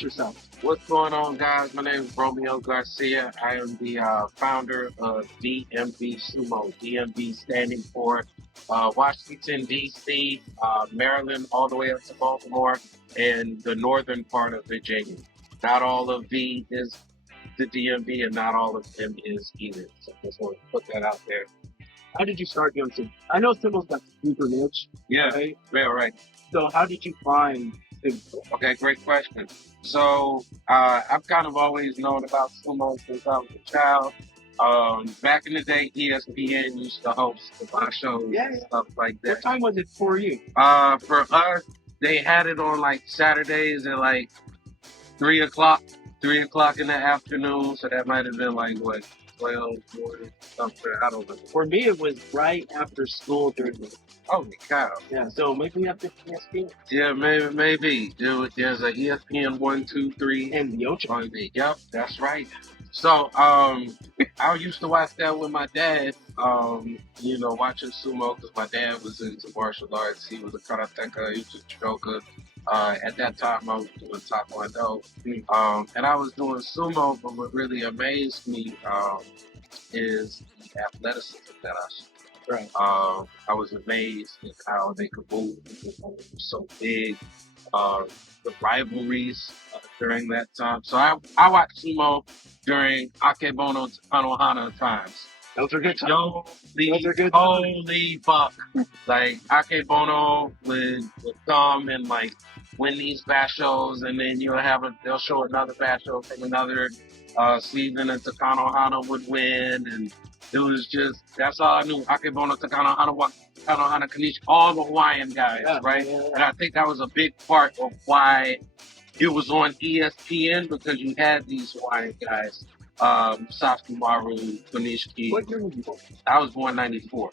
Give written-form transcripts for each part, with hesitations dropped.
introduce yourself. What's going on, guys? My name is Romeo Garcia. I am the founder of DMV Sumo. DMV standing for Washington, D.C., Maryland, all the way up to Baltimore, and the northern part of Virginia. Not all of V is the DMV, and not all of M is either. So just want to put that out there. How did you start doing sumo? I know sumo's got super niche. Yeah, right? yeah, right. So how did you find sumo? Okay, great question. So I've kind of always known about sumo since I was a child. Back in the day, ESPN used to host the shows and stuff like What that. time was it for you? For us, they had it on like Saturdays at like 3 o'clock in the afternoon. So that might have been like what, 12, 40, something. I don't know. For me, it was right after school during the Holy cow. yeah. So maybe after ESPN Yeah, maybe. There's a ESPN 1, 2, 3. and the Ocho. Yep, that's right. So, I used to watch that with my dad, watching sumo because my dad was into martial arts. He was a karateka, he was a judoka. At that time, I was doing taekwondo. And I was doing sumo, but what really amazed me is the athleticism that I saw. Right. I was amazed at how they could move. They were so big. The rivalries during that time. So I watched sumo during Akebono Anohana times. Those are good times. Those are good holy fuck. Like Akebono would come and like win these bashos, and then they'll show another basho from another season, and Takano Hana would win, and it was just that's all I knew. Akebono, Takano Hana, Kanishi, all the Hawaiian guys, right? Yeah. And I think that was a big part of why it was on ESPN because you had these Hawaiian guys, Sasuke Maru, Konishiki. What year were you born? I was born '94.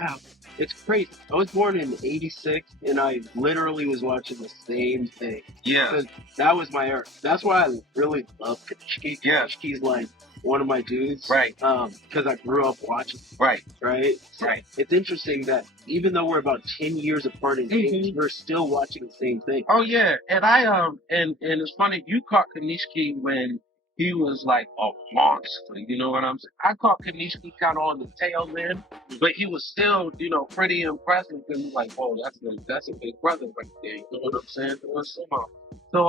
Wow, it's crazy. I was born in '86, and I literally was watching the same thing. Yeah. Because that was my era. That's why I really love Kanishiki. Yeah. Kanishiki's like one of my dudes. Right. Because I grew up watching. Right. Right? So Right. It's interesting that even though we're about 10 years apart in age, we're still watching the same thing. Oh yeah, and and it's funny you caught Kanishiki when he was like a monster. You know what I'm saying? I caught Kanishiki kind of on the tail end, but he was still pretty impressive. And like, whoa, that's a big brother right there. You know what I'm saying? It was sumo. So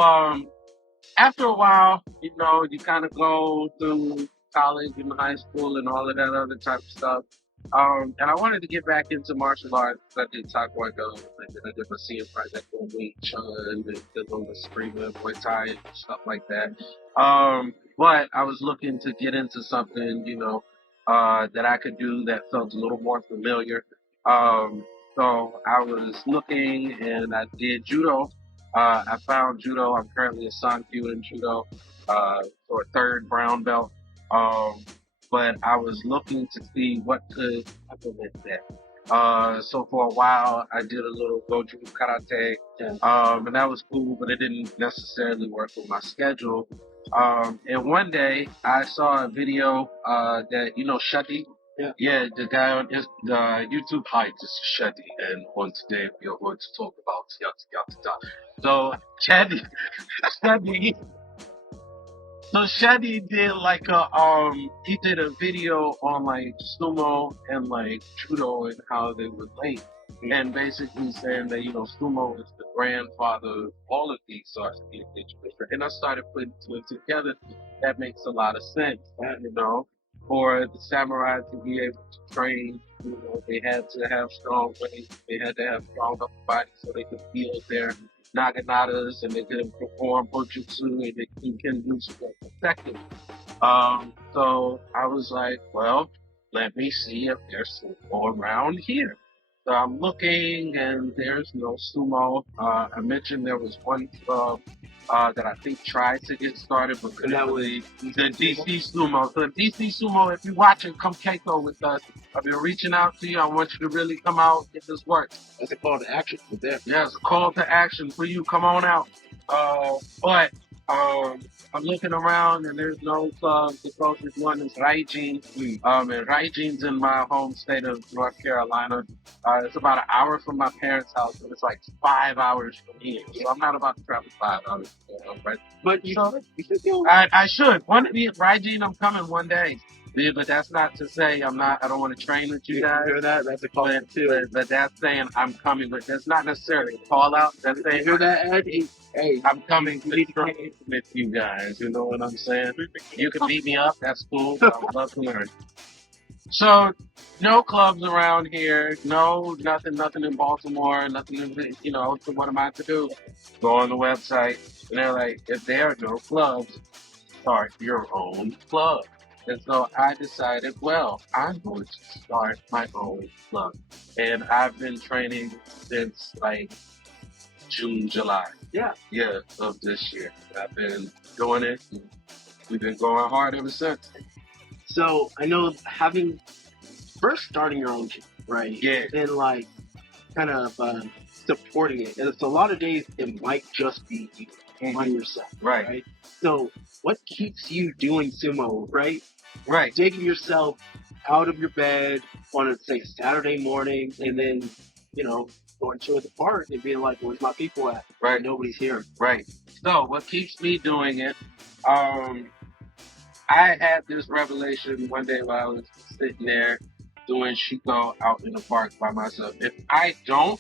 after a while, you kind of go through college and high school and all of that other type of stuff. And I wanted to get back into martial arts. I did taekwondo, and then I did my senior project on Wing Chun, and did on the screaming Muay Thai and stuff like that. But I was looking to get into something, that I could do that felt a little more familiar. So I was looking, and I did judo. I found judo. I'm currently a Sankyu in judo, for a third brown belt. But I was looking to see what could implement that. So for a while, I did a little Goju karate, and that was cool, but it didn't necessarily work with my schedule. And one day, I saw a video that, Shuddy. Yeah, the guy on his YouTube. Hi, this is Shuddy, and on today we are going to talk about yada yada yada. So Shuddy. So Shadi did like he did a video on like sumo and like judo and how they relate, and basically saying that sumo is the grandfather of all of these sorts of things. And I started putting two and together. That makes a lot of sense, for the samurai to be able to train. They had to have strong legs, they had to have strong upper bodies so they could wield their naganatas, and they could perform bujutsu, and they can do some effective. So I was like, well, let me see if there's sumo around here. So I'm looking, and there's no sumo. I mentioned there was one club that I think tried to get started, but couldn't. That was the DC Sumo. So DC Sumo, if you're watching, come Keiko with us. I've been reaching out to you. I want you to really come out, get this work. That's a call to action for them. Yeah, it's a call to action for you. Come on out. But I'm looking around and there's no clubs. The closest one is Raijin. And Raijin's in my home state of North Carolina. It's about an hour from my parents' house, but it's like 5 hours from here. So I'm not about to travel 5 hours. Right? But you should go. I should. One Raijin, I'm coming one day. Yeah, but that's not to say I'm not. I don't want to train with you guys. Hear that? That's a call too. But that's saying I'm coming. But that's not necessarily a call out. That's saying You hear that, Ed? Hey, I'm coming to train with you guys. You know what I'm saying? You can beat me up. That's cool. But I would love to learn. So, no clubs around here. No, nothing in Baltimore. Nothing in, so what am I to do? Go on the website. And they're like, if there are no clubs, start your own club. And so I decided, well, I'm going to start my own club. And I've been training since like June, July. Yeah. Yeah, of this year. I've been doing it. And we've been going hard ever since. So I know having first starting your own gym, right? Yeah. And like kind of supporting it. And it's a lot of days it might just be you on yourself. Right. So what keeps you doing sumo, right? Right. Digging yourself out of your bed on a say Saturday morning and then, going to the park and being like, where's my people at? Right. Nobody's here. Right. So what keeps me doing it, I had this revelation one day while I was sitting there doing Shiko out in the park by myself. If I don't,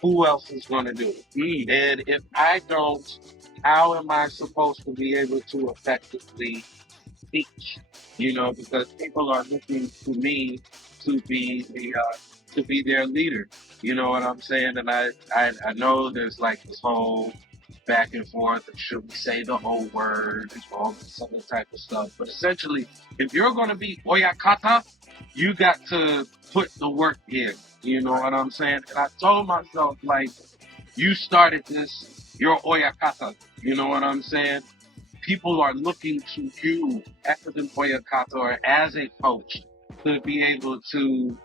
who else is going to do it? And if I don't, how am I supposed to be able to effectively teach? Because people are looking to me to be their leader. You know what I'm saying? And I know there's like this whole back and forth. Should we say the whole word? All this other type of stuff. But essentially, if you're going to be oyakata, you got to put the work in. You know what I'm saying? And I told myself, like, you started this, you're oyakata. You know what I'm saying? People are looking to you as an oyakata or as a coach to be able to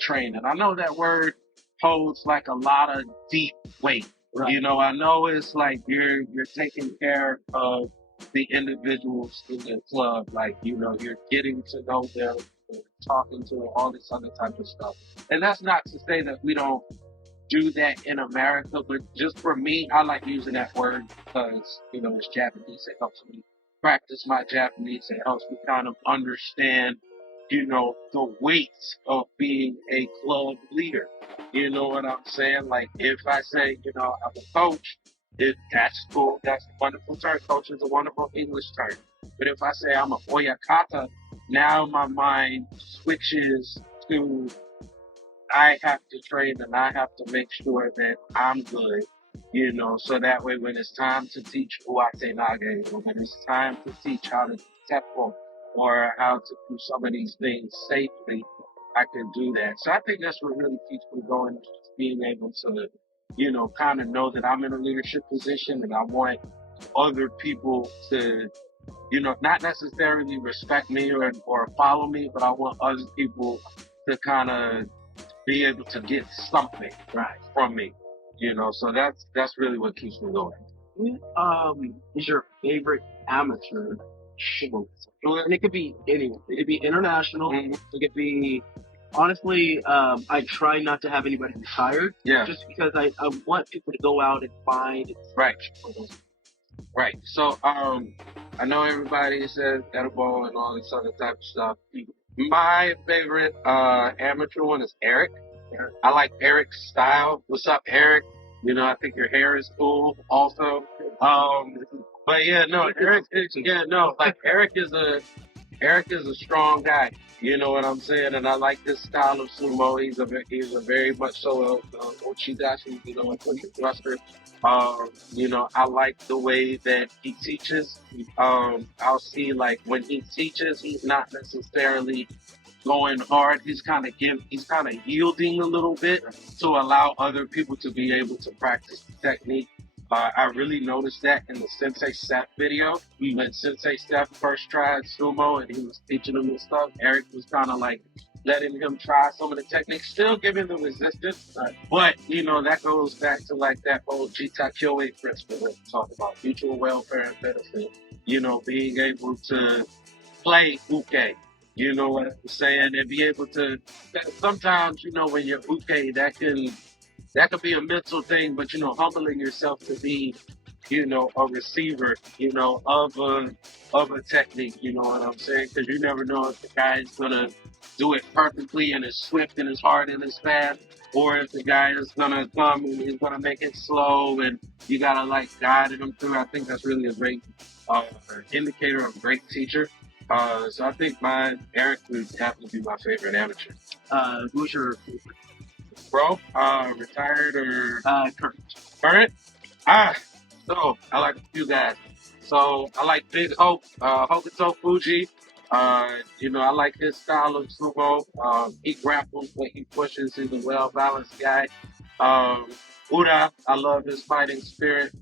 train. And I know that word holds like a lot of deep weight. Right. I know it's like you're taking care of the individuals in the club, like you're getting to know them, talking to them, all this other type of stuff. And that's not to say that we don't do that in America, but just for me, I like using that word because it's Japanese. It helps me practice my Japanese. It helps me kind of understand the weights of being a club leader. You know what I'm saying? Like if I say, I'm a coach, that's cool. That's a wonderful term. Coach is a wonderful English term. But if I say I'm a oyakata, now my mind switches to I have to train and I have to make sure that I'm good, so that way when it's time to teach Uate Nage or when it's time to teach how to tempo or how to do some of these things safely, I can do that. So I think that's what really keeps me going, being able to, kind of know that I'm in a leadership position and I want other people to, not necessarily respect me or follow me, but I want other people to kind of be able to get something from me, So that's really what keeps me going. Who is your favorite amateur sumo? And it could be anyone. It could be international. Mm-hmm. It could be. Honestly, I try not to have anybody retired. Yeah. Just because I want people to go out and find Right. So I know everybody says edible and all this other type of stuff. My favorite amateur one is Eric. I like Eric's style. What's up, Eric? I think your hair is cool also. But yeah, no, Eric is a strong guy. You know what I'm saying? And I like this style of sumo. He's a very much so Ochidashi, a thruster. I like the way that he teaches. I'll see like when he teaches, he's not necessarily going hard. He's kind of yielding a little bit to allow other people to be able to practice the technique. I really noticed that in the Sensei Steph video. When Sensei Steph first tried sumo and he was teaching him this stuff, Eric was kind of like letting him try some of the techniques, still giving the resistance. But, that goes back to like that whole Jita Kyoe principle that we talk about, mutual welfare and benefit, being able to play uke. You know what I'm saying? And be able to, sometimes, when you're uke, that could be a mental thing, but humbling yourself to be, a receiver, of a technique. You know what I'm saying? Because you never know if the guy is gonna do it perfectly and as swift and as hard and as fast, or if the guy is gonna come and he's gonna make it slow, and you gotta like guide him through. I think that's really a great uh, indicator of a great teacher. So I think Eric would definitely be my favorite amateur. Who's your Bro, retired or current? current? Ah, so I like a few guys. So I like Big Hope, Hokuto Fuji. I like his style of sumo. He grapples, but he pushes. He's a well balanced guy. Um, Uda, I love his fighting spirit.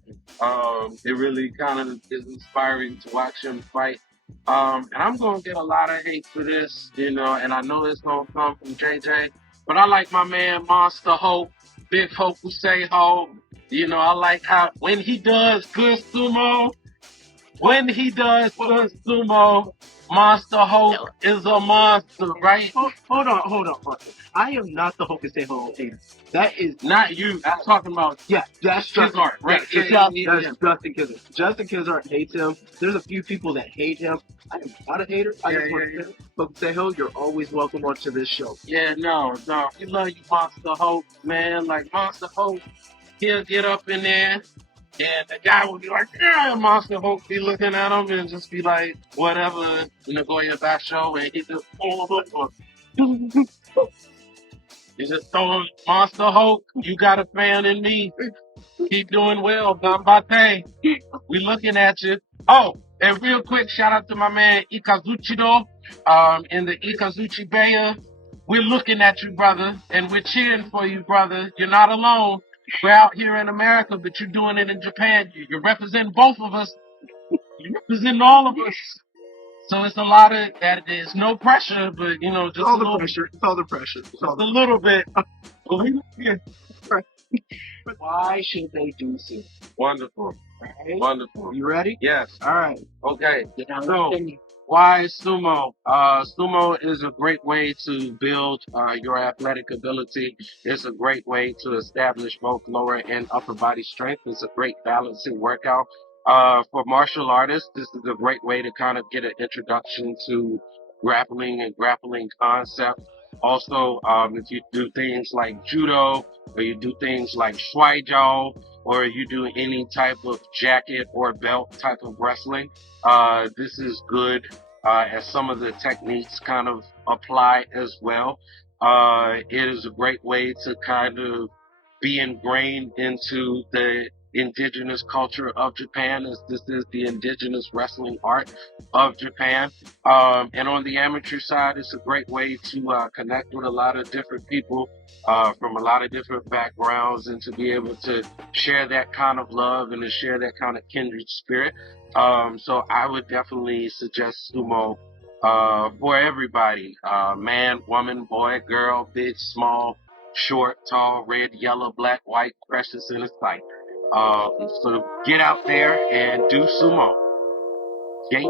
It really kind of is inspiring to watch him fight. And I'm gonna get a lot of hate for this, and I know it's gonna come from JJ, but I like my man Monster Hope, Big Hope who say Hope. I like how when he does good sumo, Monster Hope is a monster, right? Hold on. I am not the Hokusei hater. That is Not you. I'm talking about that's Kizart, right? That's Justin Kizart. Justin Kizart hates him. There's a few people that hate him. I am not a hater. I just want to say, Hokusei, you're always welcome onto this show. Yeah, no. We love you, Monster Hope, man. Like Monster Hope, he'll get up in there. And the guy will be like, yeah, Monster Hope be looking at him and just be like, whatever, Nagoya back show, and he just He's just throwing Monster Hope. You got a fan in me. Keep doing well, Gambate. We looking at you. Oh, and real quick, shout out to my man Ikazuchido, in the Ikazuchi Bay. We're looking at you, brother, and we're cheering for you, brother. You're not alone. We're out here in America, but you're doing it in Japan. You're representing both of us. You're representing all of us. So it's a lot of that. There's no pressure, but just all the pressure. It's all the pressure. It's all a little bit. Why should they do so? Wonderful. Right? Wonderful. You ready? Yes. All right. Okay. So, why sumo? Sumo is a great way to build your athletic ability. It's a great way to establish both lower and upper body strength. It's a great balancing workout. For martial artists, this is a great way to kind of get an introduction to grappling and grappling concepts. Also, if you do things like judo, or you do things like shuaijiao, or you do any type of jacket or belt type of wrestling, this is good, as some of the techniques kind of apply as well. It is a great way to kind of be ingrained into the indigenous culture of Japan, as this is the indigenous wrestling art of Japan. And on the amateur side, it's a great way to connect with a lot of different people from a lot of different backgrounds, and to be able to share that kind of love and to share that kind of kindred spirit. So I would definitely suggest sumo for everybody, man, woman, boy, girl, big, small, short, tall, red, yellow, black, white, precious in a sight. So get out there and do sumo. Yeah.